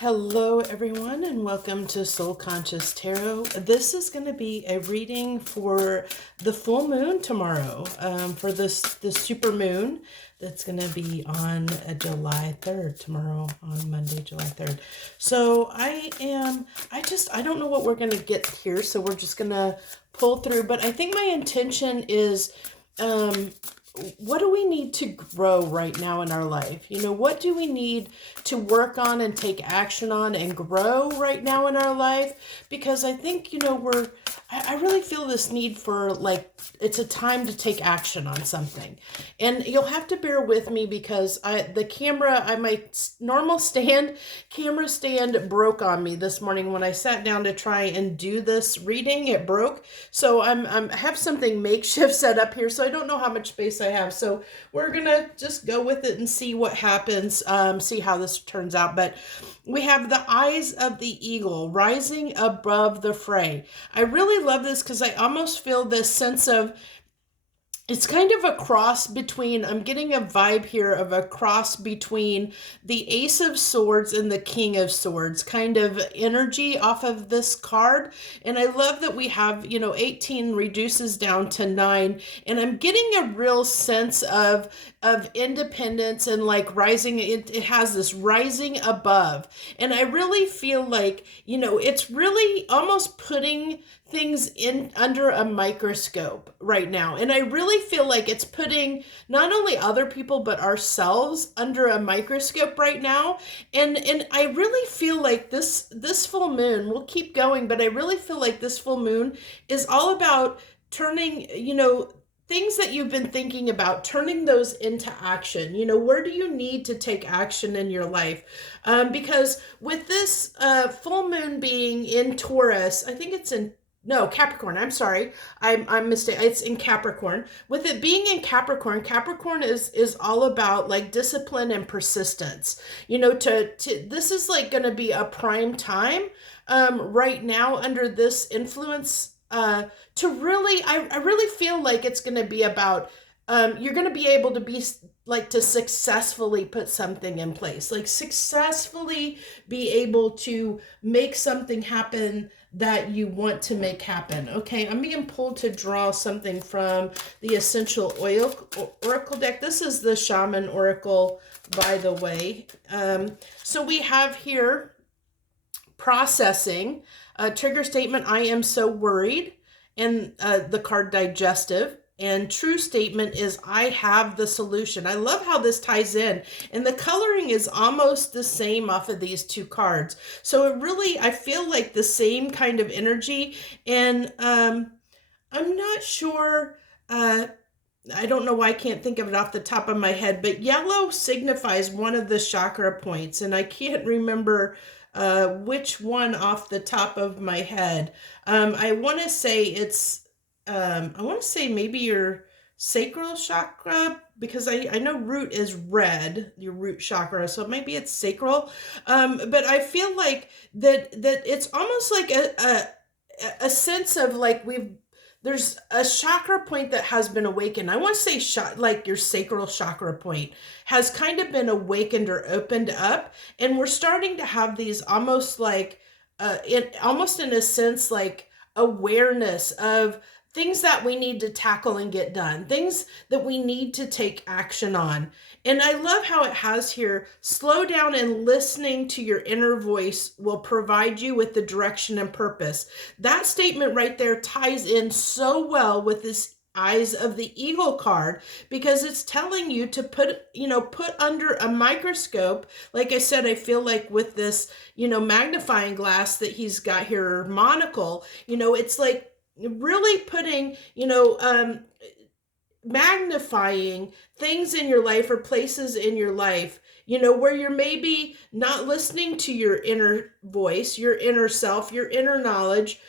Hello, everyone, and welcome to Soul Conscious Tarot. This is going to be a reading for the full moon tomorrow, for the super moon that's going to be on July 3rd, tomorrow on Monday, July 3rd. So I don't know what we're going to get here, so we're just going to pull through. But I think my intention is, what do we need to grow right now in our life? What do we need to work on and take action on and grow right now in our life? Because I think, I really feel this need for, it's a time to take action on something. And you'll have to bear with me because my normal camera stand broke on me this morning when I sat down to try and do this reading. It broke. So I have something makeshift set up here. So I don't know how much space I have. So we're going to just go with it and see what happens, see how this turns out. But we have the eyes of the eagle rising above the fray. I really love this because I almost feel this sense of, it's kind of a cross between, I'm getting a vibe here of a cross between the Ace of Swords and the King of Swords kind of energy off of this card. And I love that we have, 18 reduces down to 9. And I'm getting a real sense of independence and rising. It has this rising above. And I really feel like, it's really almost putting things in under a microscope right now. And I really feel like it's putting not only other people but ourselves under a microscope right now. And I really feel like this full moon, we'll keep going, but I really feel like this full moon is all about turning, things that you've been thinking about, turning those into action. Where do you need to take action in your life? Because with this full moon being in Taurus, I think it's in Capricorn. I'm sorry. I'm mistaken. It's in Capricorn. With it being in Capricorn, Capricorn is all about discipline and persistence. This is going to be a prime time right now under this influence to really, I really feel like it's going to be about, you're going to be able to be to successfully put something in place, successfully be able to make something happen that you want to make happen. Okay, I'm being pulled to draw something from the Essential Oil Oracle deck. This is the Shaman Oracle, by the way. So we have here processing, trigger statement, I am so worried, and the card digestive. And true statement is, I have the solution. I love how this ties in. And the coloring is almost the same off of these two cards. So it really, I feel like the same kind of energy. And I'm not sure, I don't know why I can't think of it off the top of my head, but yellow signifies one of the chakra points. And I can't remember which one off the top of my head. I want to say it's, I want to say maybe your sacral chakra, because I know root is red, your root chakra, so maybe it's sacral. But I feel like that it's almost like a sense of there's a chakra point that has been awakened. I want to say your sacral chakra point has kind of been awakened or opened up, and we're starting to have these almost almost in a sense awareness of things that we need to tackle and get done, things that we need to take action on. And I love how it has here, slow down and listening to your inner voice will provide you with the direction and purpose. That statement right there ties in so well with this Eyes of the Eagle card, because it's telling you to put under a microscope. Like I said, I feel like with this, magnifying glass that he's got here, or monocle, it's really putting, magnifying things in your life or places in your life, where you're maybe not listening to your inner voice, your inner self, your inner knowledge,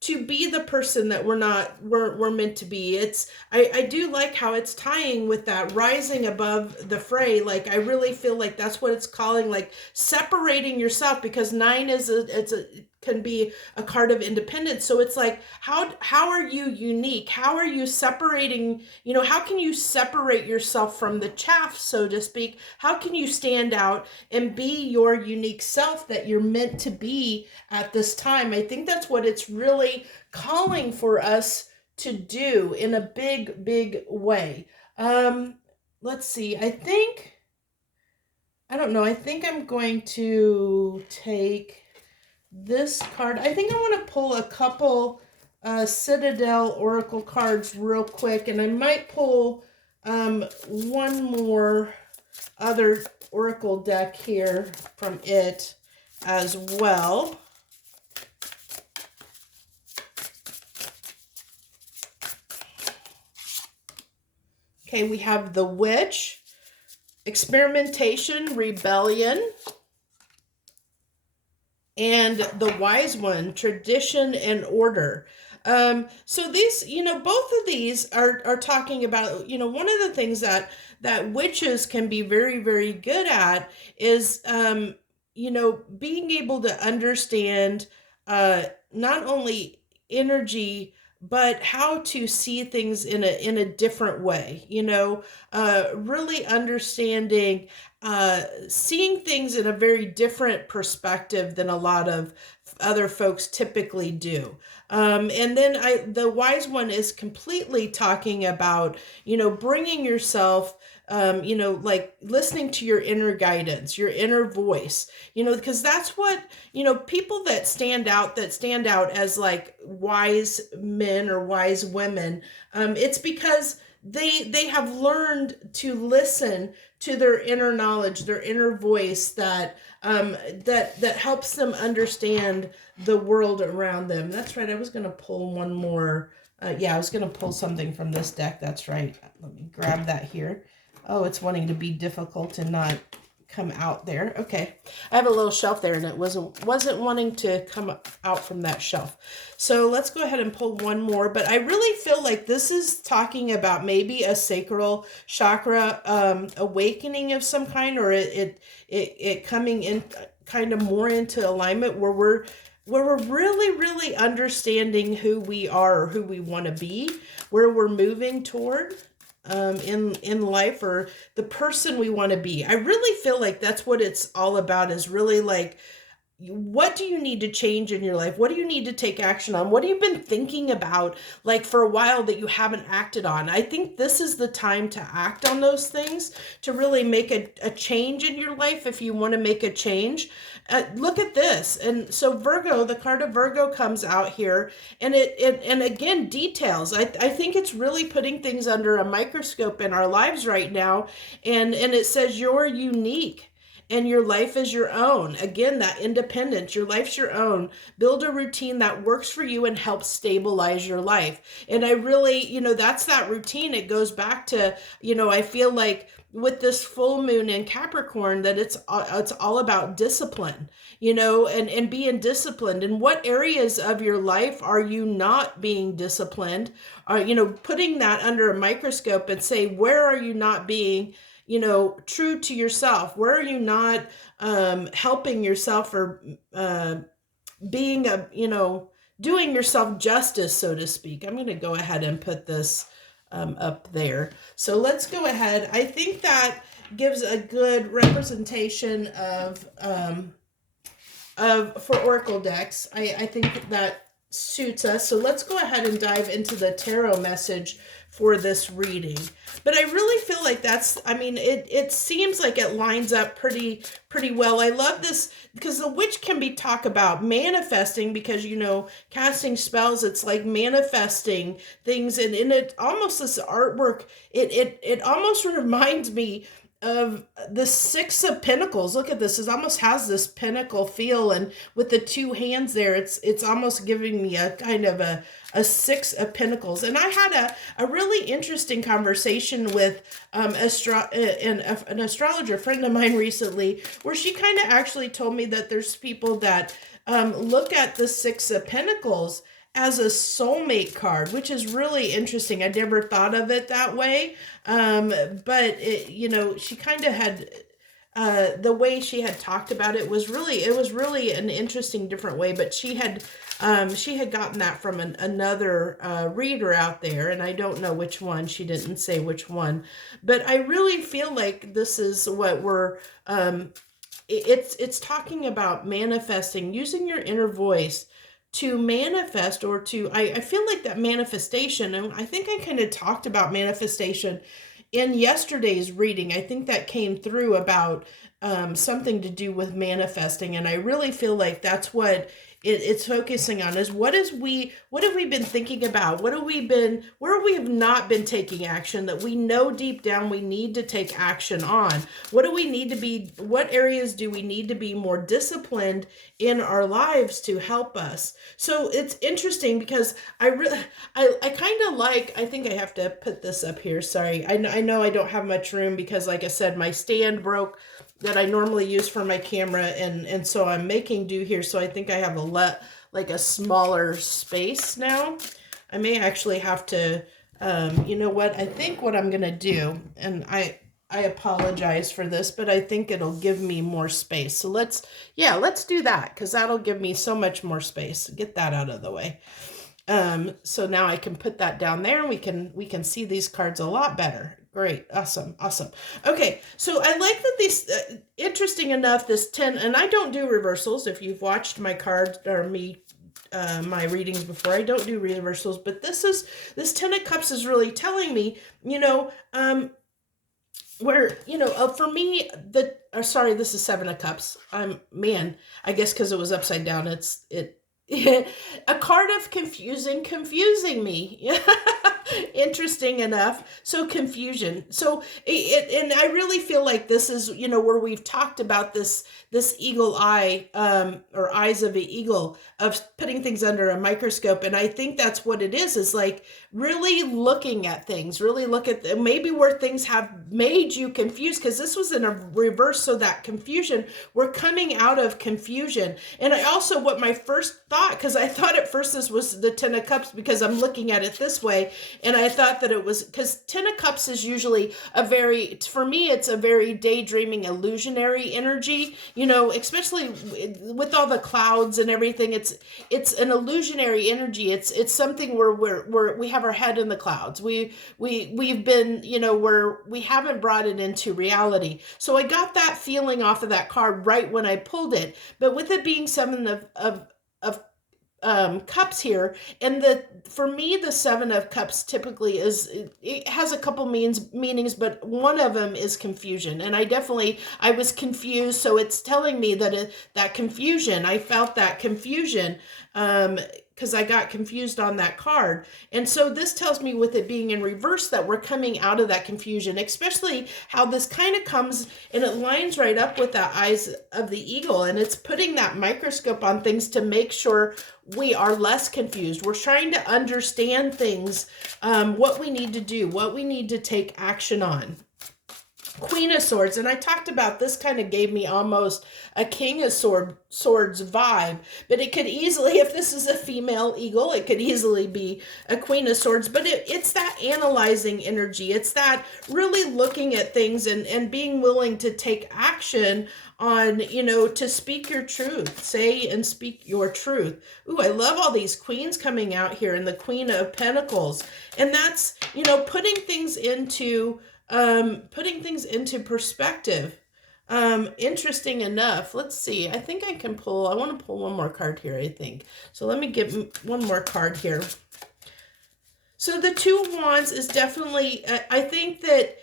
to be the person that we're meant to be. I do like how it's tying with that rising above the fray. I really feel like that's what it's calling, separating yourself, because 9 is can be a card of independence. So it's like, how are you unique? How are you separating, how can you separate yourself from the chaff, so to speak? How can you stand out and be your unique self that you're meant to be at this time? I think that's what it's really calling for us to do in a big, big way. Let's see. I don't know. I think I'm going to take this card. I think I want to pull a couple Citadel Oracle cards real quick, and I might pull one more other Oracle deck here from it as well. Okay, we have the Witch, Experimentation, Rebellion, and the Wise One, Tradition and Order. So these, both of these are talking about, one of the things that witches can be very, very good at is, being able to understand not only energy, but how to see things in a different way, really understanding, seeing things in a very different perspective than a lot of other folks typically do. And then the Wise One is completely talking about, bringing yourself, like listening to your inner guidance, your inner voice, because that's what, people that stand out as like wise men or wise women, it's because they have learned to listen to their inner knowledge, their inner voice that helps them understand the world around them. That's right. I was going to pull one more. I was going to pull something from this deck. That's right. Let me grab that here. Oh, it's wanting to be difficult and not come out there. Okay. I have a little shelf there and it wasn't wanting to come out from that shelf. So let's go ahead and pull one more, but I really feel like this is talking about maybe a sacral chakra awakening of some kind, or it coming in kind of more into alignment where we're really, really understanding who we are or who we want to be, where we're moving toward in life, or the person we want to be. I really feel like that's what it's all about, is really like, what do you need to change in your life? What do you need to take action on? What have you been thinking about like for a while that you haven't acted on? I think this is the time to act on those things, to really make a change in your life if you want to make a change. Look at this. And so Virgo, the card of Virgo comes out here, and and again, details. I think it's really putting things under a microscope in our lives right now. And it says you're unique. And your life is your own. Again, that independence, your life's your own. Build a routine that works for you and helps stabilize your life. And I really, that's that routine. It goes back to, I feel like with this full moon in Capricorn, that it's all about discipline, and being disciplined. In what areas of your life are you not being disciplined? Are, putting that under a microscope and say, where are you not being true to yourself? Where are you not helping yourself, or being doing yourself justice, so to speak? I'm going to go ahead and put this up there. So let's go ahead. I think that gives a good representation for Oracle decks. I think that suits us. So let's go ahead and dive into the tarot message for this reading. But I really feel like it seems like it lines up pretty well. I love this because the witch can be talk about manifesting, because casting spells, it's like manifesting things, and in it almost, this artwork, it almost reminds me of the Six of Pentacles. Look at this. It almost has this pentacle feel, and with the two hands there, it's almost giving me a kind of a Six of Pentacles. And I had a really interesting conversation with an astrologer friend of mine recently, where she kind of actually told me that there's people that look at the Six of Pentacles as a soulmate card, which is really interesting. I never thought of it that way. But she kind of had the way she had talked about it was really an interesting, different way. But she had gotten that from another reader out there, and I don't know which one. She didn't say which one, but I really feel like this is what we're. It's talking about manifesting, using your inner voice to manifest, or to. I feel like that manifestation, and I think I kind of talked about manifestation in yesterday's reading. I think that came through about something to do with manifesting, and I really feel like that's what it's focusing on, is what have we been thinking about, where we have not been taking action that we know deep down we need to take action on. What areas do we need to be more disciplined in our lives to help us? So it's interesting because I kind of like, I think I have to put this up here, sorry, I know I don't have much room because, like I said, my stand broke that I normally use for my camera, and so I'm making do here. So I think I have a smaller space now. I may actually have to, you know what? I think what I'm gonna do, and I apologize for this, but I think it'll give me more space. So let's do that, because that'll give me so much more space. Get that out of the way. So now I can put that down there, and we can see these cards a lot better. Great. Awesome. Okay. So I like that these, interesting enough, this 10, and I don't do reversals. If you've watched my cards or my readings before, I don't do reversals, but this 10 of Cups is really telling me, where, for me, sorry, this is 7 of Cups. I guess because it was upside down, a card of confusing me. Interesting enough. So confusion. So and I really feel like this is, where we've talked about this eagle eye, or eyes of an eagle, of putting things under a microscope. And I think that's what it is like really looking at things, really look at maybe where things have made you confused, because this was in a reverse. So that confusion, we're coming out of confusion. And I also, what my first thought, because I thought at first this was the 10 of Cups, because I'm looking at it this way, and I thought that it was, because 10 of Cups is usually for me, it's a very daydreaming, illusionary energy, especially with all the clouds and everything. It's an illusionary energy. It's something where we have our head in the clouds. We've been, where we haven't brought it into reality. So I got that feeling off of that card right when I pulled it. But with it being 7 of Cups here, and for me, the 7 of Cups typically it has a couple meanings, but one of them is confusion. And I was confused, so it's telling me that that confusion, I felt that confusion, because I got confused on that card. And so this tells me, with it being in reverse, that we're coming out of that confusion, especially how this kind of comes, and it lines right up with the eyes of the eagle, and it's putting that microscope on things to make sure we are less confused. We're trying to understand things, what we need to do, what we need to take action on. Queen of Swords, and I talked about this, kind of gave me almost a King of Swords vibe, but it could easily, if this is a female eagle, it could easily be a Queen of Swords. But it's that analyzing energy. It's that really looking at things and being willing to take action on, to speak your truth, say and speak your truth. Ooh, I love all these queens coming out here, and the Queen of Pentacles, and that's, putting things into perspective. Interesting enough. Let's see. I think I want to pull one more card here, I think. So let me get one more card here. So the 2 of Wands is definitely, I think that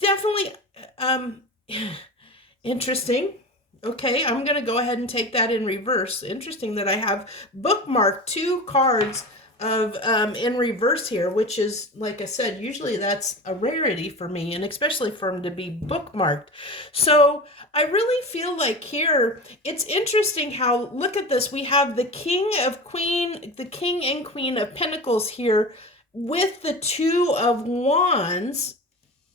definitely, interesting. Okay, I'm going to go ahead and take that in reverse. Interesting that I have bookmarked 2 cards of in reverse here, which is, like I said, usually that's a rarity for me, and especially for them to be bookmarked. So I really feel like here it's interesting how, look at this, we have the King and Queen of Pentacles here with the 2 of Wands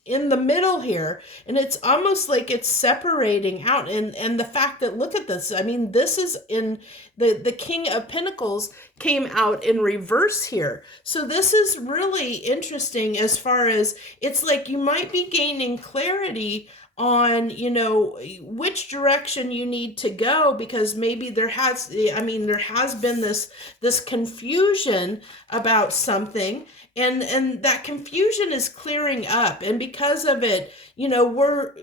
in the middle here, and it's almost like it's separating out, and the fact that, look at this, I mean, this is in the King of Pentacles came out in reverse here. So this is really interesting, as far as it's like you might be gaining clarity on, you know, which direction you need to go, because maybe there has been this confusion about something, and that confusion is clearing up, and because of it, we're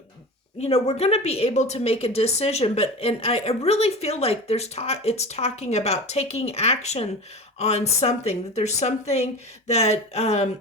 going to be able to make a decision. But and I really feel like it's talking about taking action on something, that there's something that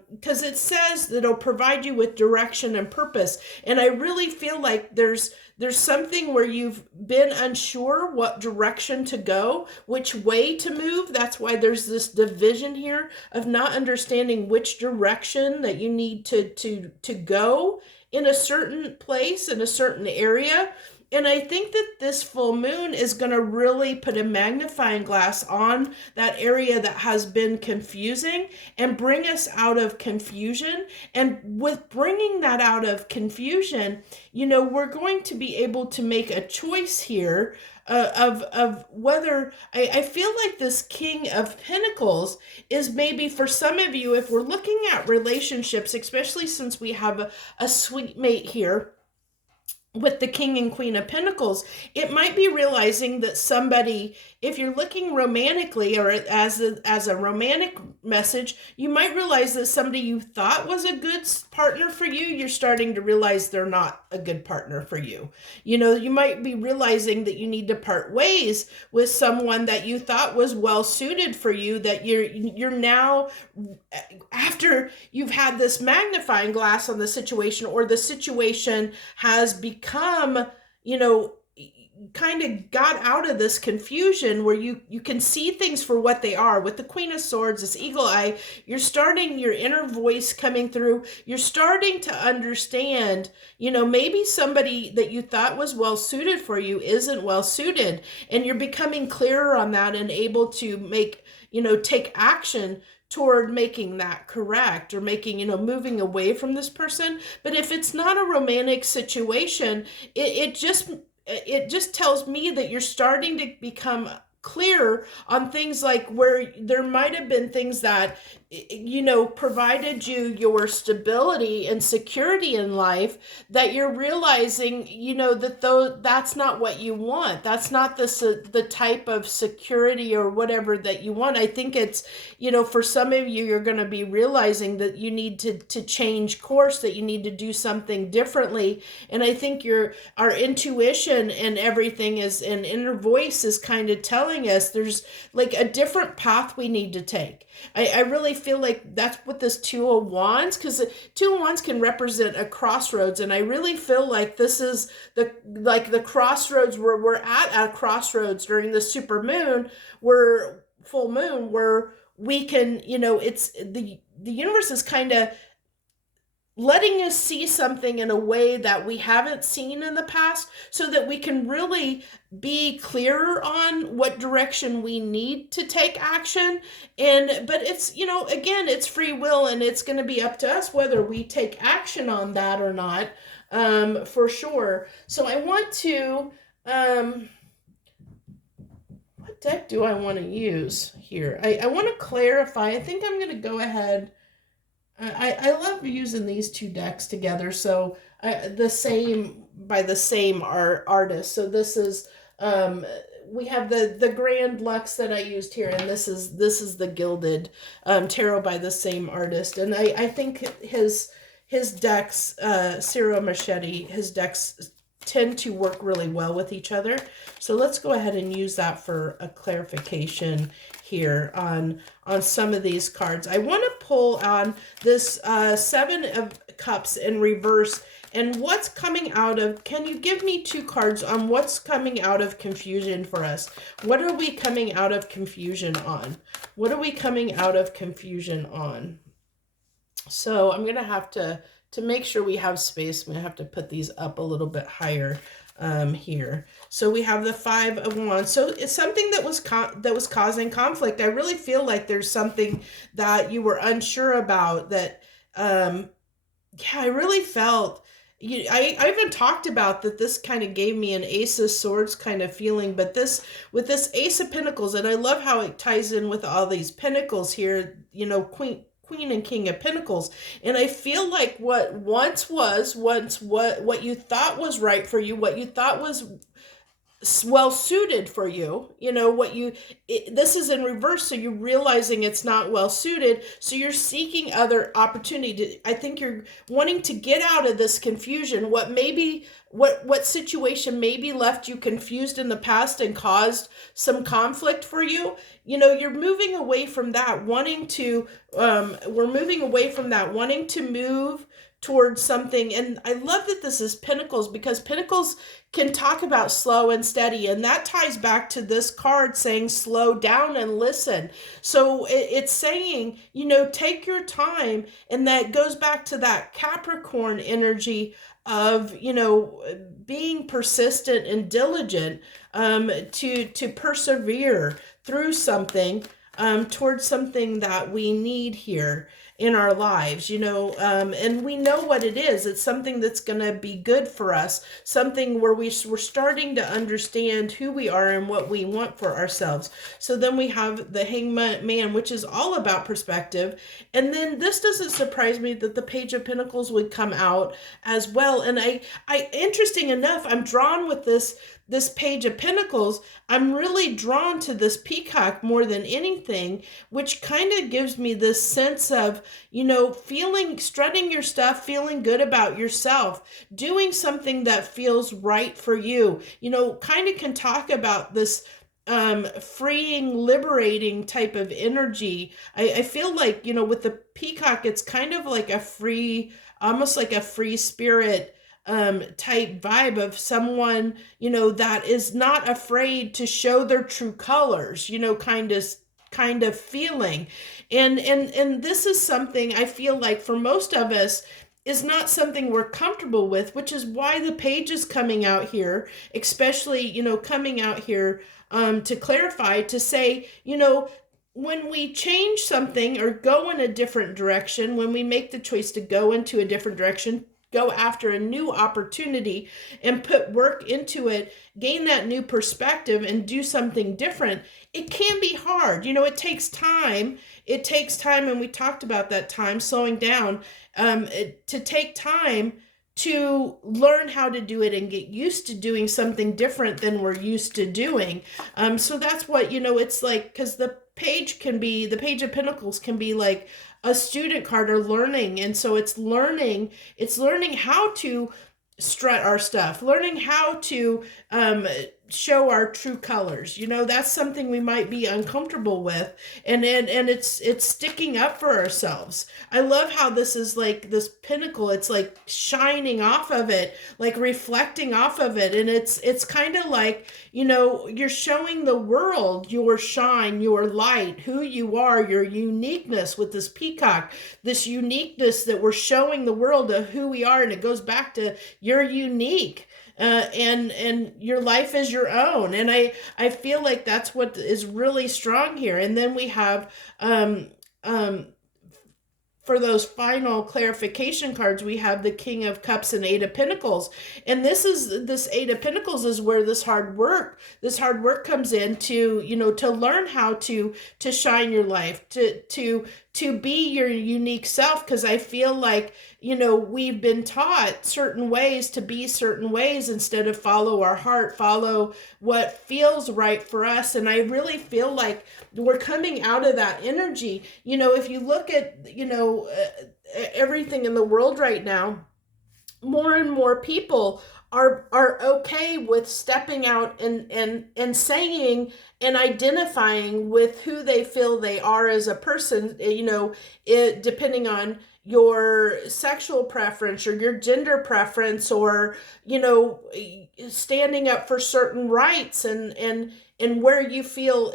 because it says that it'll provide you with direction and purpose, and I really feel like there's something where you've been unsure what direction to go, which way to move. That's why there's this division here of not understanding which direction that you need to go in a certain place, in a certain area. And I think that this full moon is going to really put a magnifying glass on that area that has been confusing and bring us out of confusion. And with bringing that out of confusion, we're going to be able to make a choice here of whether I feel like this King of Pentacles is maybe for some of you, if we're looking at relationships, especially since we have a sweet mate here with the King and Queen of Pentacles, it might be realizing that somebody, if you're looking romantically or as a romantic message, you might realize that somebody you thought was a good partner for you, you're starting to realize they're not a good partner for you. You might be realizing that you need to part ways with someone that you thought was well suited for you, that you're now, after you've had this magnifying glass on the situation, or the situation has become, kind of got out of this confusion where you can see things for what they are. With the Queen of Swords, this eagle eye, you're starting, your inner voice coming through, you're starting to understand, maybe somebody that you thought was well suited for you isn't well suited, and you're becoming clearer on that and able to make, take action toward making that correct, or making, moving away from this person. But if it's not a romantic situation, it just tells me that you're starting to become clear on things, like where there might have been things that provided you your stability and security in life, that you're realizing that that's not what you want. That's not the type of security or whatever that you want. I think it's, for some of you, you're going to be realizing that you need to change course, that you need to do something differently. And I think our intuition and everything and inner voice is kind of telling us there's like a different path we need to take. I really feel like that's what this Two of Wands, because the Two of Wands can represent a crossroads, and I really feel like this is the crossroads, where we're at a crossroads during the super moon, where full moon, where we can, it's the universe is kind of letting us see something in a way that we haven't seen in the past, so that we can really be clearer on what direction we need to take action. But it's, again, it's free will, and it's going to be up to us whether we take action on that or not, for sure. So I want to, what deck do I want to use here? I want to clarify. I think I'm going to go ahead. I love using these two decks together. So the same artist. So this is we have the Grand Lux that I used here, and this is the Gilded Tarot by the same artist. And I think his decks, Ciro Machete, his decks tend to work really well with each other. So let's go ahead and use that for a clarification here on some of these cards. I want to pull on this Seven of Cups in reverse, and what's coming out of, can you give me two cards on what's coming out of confusion for us? What are we coming out of confusion on? What are we coming out of confusion on? So I'm going to have to make sure we have space, I'm going to have to put these up a little bit higher here. So we have the Five of Wands. So it's something that was causing conflict. I really feel like there's something that you were unsure about, that I really felt, I even talked about that this kind of gave me an Ace of Swords kind of feeling, but with this Ace of Pentacles, and I love how it ties in with all these pentacles here, Queen and King of Pentacles. And I feel like what what you thought was right for you, what you thought was well suited for you, this is in reverse, so you're realizing it's not well suited, so you're seeking other opportunity. I think you're wanting to get out of this confusion. What situation maybe left you confused in the past and caused some conflict for you. You're moving away from that, wanting to we're moving away from that, wanting to move towards something. And I love that this is Pentacles, because Pentacles can talk about slow and steady, and that ties back to this card saying slow down and listen. So it's saying, take your time, and that goes back to that Capricorn energy of being persistent and diligent, to persevere through something, towards something that we need here in our lives, and we know what it is. It's something that's going to be good for us, something where we're starting to understand who we are and what we want for ourselves. So then we have the Hanged Man, which is all about perspective. And then this doesn't surprise me that the Page of Pentacles would come out as well. And I interesting enough, I'm drawn with this Page of Pentacles. I'm really drawn to this peacock more than anything, which kind of gives me this sense of, strutting your stuff, feeling good about yourself, doing something that feels right for you, kind of can talk about this freeing, liberating type of energy. I feel like, with the peacock, it's kind of like a free, almost like a free spirit type vibe of someone, that is not afraid to show their true colors, kind of feeling. And this is something I feel like for most of us is not something we're comfortable with, which is why the page is coming out here, especially, coming out here to clarify, to say, when we change something or go in a different direction, when we make the choice to go into a different direction, go after a new opportunity and put work into it, gain that new perspective and do something different, it can be hard. It takes time. It takes time, and we talked about that time, slowing down, to take time to learn how to do it and get used to doing something different than we're used to doing. So that's what, it's like, because the Page of Pentacles can be like a student card or learning. And so it's learning how to strut our stuff, learning how to show our true colors. That's something we might be uncomfortable with, and it's sticking up for ourselves. I love how this is like this pinnacle, it's like shining off of it, like reflecting off of it, and it's kind of like, you're showing the world your shine, your light, who you are, your uniqueness with this peacock, this uniqueness that we're showing the world of who we are. And it goes back to you're unique. And your life is your own. And I feel like that's what is really strong here. And then we have, for those final clarification cards, we have the King of Cups and Eight of Pentacles. And this Eight of Pentacles is where this hard work comes in to learn how to shine your life, to be your unique self. Because I feel like, we've been taught certain ways to be certain ways instead of follow our heart, follow what feels right for us. And I really feel like we're coming out of that energy. If you look at, everything in the world right now, more and more people are okay with stepping out and saying and identifying with who they feel they are as a person, depending on your sexual preference or your gender preference, or, standing up for certain rights and where you feel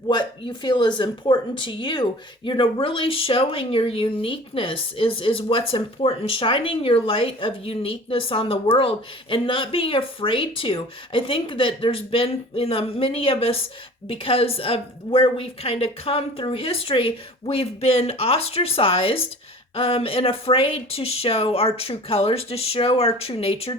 what you feel is important to you. Really showing your uniqueness is what's important, shining your light of uniqueness on the world and not being afraid to. I think that there's been, many of us, because of where we've kind of come through history, we've been ostracized and afraid to show our true colors, to show our true nature,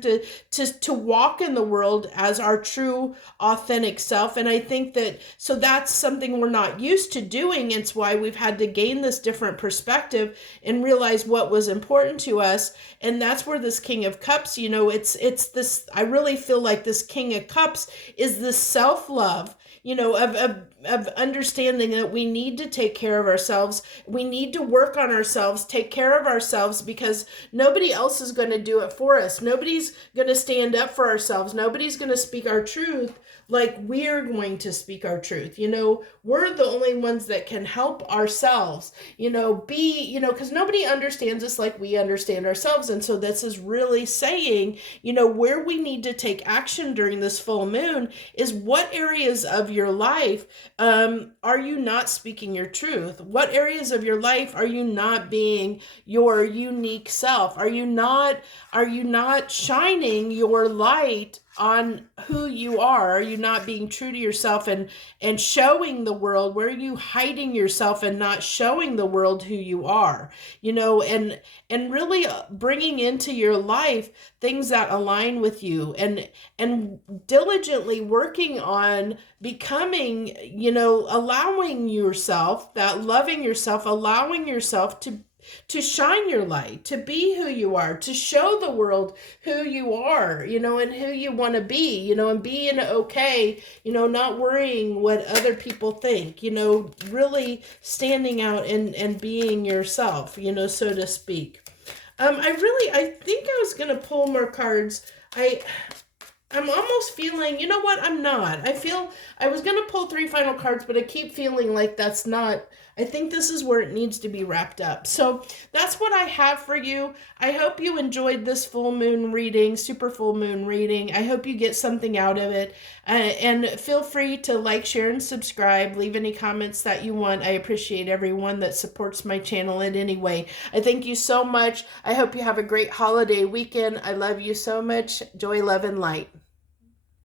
to walk in the world as our true authentic self. And I think that, so that's something we're not used to doing. It's why we've had to gain this different perspective and realize what was important to us. And that's where this King of Cups, it's this, I really feel like this King of Cups is this self-love, of understanding that we need to take care of ourselves. We need to work on ourselves, take care of ourselves, because nobody else is going to do it for us. Nobody's going to stand up for ourselves. Nobody's going to speak our truth like we're going to speak our truth. We're the only ones that can help ourselves, because nobody understands us like we understand ourselves. And so this is really saying, where we need to take action during this full moon is what areas of your life are you not speaking your truth? What areas of your life are you not being your unique self? Are you not shining your light on who you are? Are you not being true to yourself and showing the world? Where are you hiding yourself and not showing the world who you are? And really bringing into your life things that align with you, and diligently working on becoming, allowing yourself, that loving yourself, allowing yourself to shine your light, to be who you are, to show the world who you are, and who you want to be, and being okay, not worrying what other people think, really standing out and being yourself, so to speak. I think I was going to pull more cards. I'm almost feeling, you know what? I'm not. I feel I was going to pull 3 final cards, but I keep feeling like that's not. I think this is where it needs to be wrapped up. So that's what I have for you. I hope you enjoyed this full moon reading, super full moon reading. I hope you get something out of it. And feel free to like, share, and subscribe. Leave any comments that you want. I appreciate everyone that supports my channel in any way. I thank you so much. I hope you have a great holiday weekend. I love you so much. Joy, love, and light.